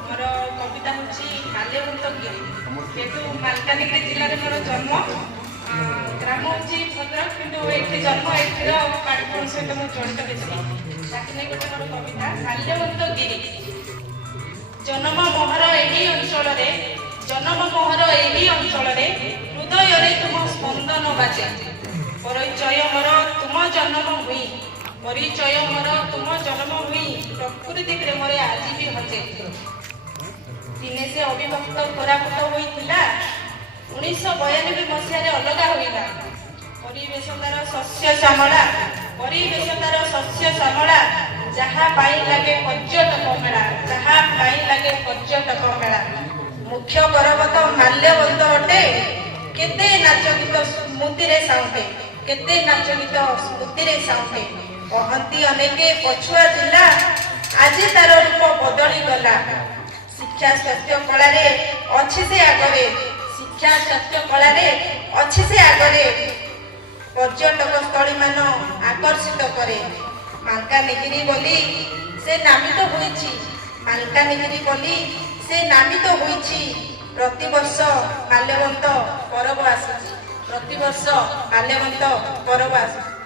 मोर कविता हूँ माल्यवंतगिरी जेहेतु मालकानगिरी जिले मोर जन्म ग्राम हूँ भद्रक कि जन्म एठिर पाठ्यक्रम सहित मुझे जड़ित बेसी ताकि गोटे मोर कविता माल्यवंतगिरी जन्म मोहर यही अंचल जन्म मोहर यही अंचल हृदय तुम स्पंदन बाजे परिचय मोर तुम जन्म हुई परिचय मोर तुम जन्म हुई प्रकृति प्रेम आज भी हजे दिने से अविभक्त कोरापुट होता 1992 मसीह अलगा होगा परिवेश तार शस्य श्यामला परिवेश तार शस्य श्यामला जहाँ पाई लगे पर्यटक मेला जहाँ पाई लगे पर्यटक मेला मुख्य पर्व तो माल्यवंत अटे केते नाच गीत स्मृति रे साउंटे केते नाच गीत स्मृति रे साउंटे कहती अनेके पछुआ जिला आज तार रूप बदली गला शिक्षा स्वास्थ्य कला रे अच्छी से आगरे शिक्षा स्वास्थ्य कला रे अच्छी से आगरे पर्यटक स्थली मान आकर्षित करे मालकानगिरी बोली से नामित होईछि मालकानगिरी बोली से नामित होईछि प्रतिवर्ष माल्यवंत पर्व आसुछि प्रतिवर्ष माल्यवंत पर्व आसुछि।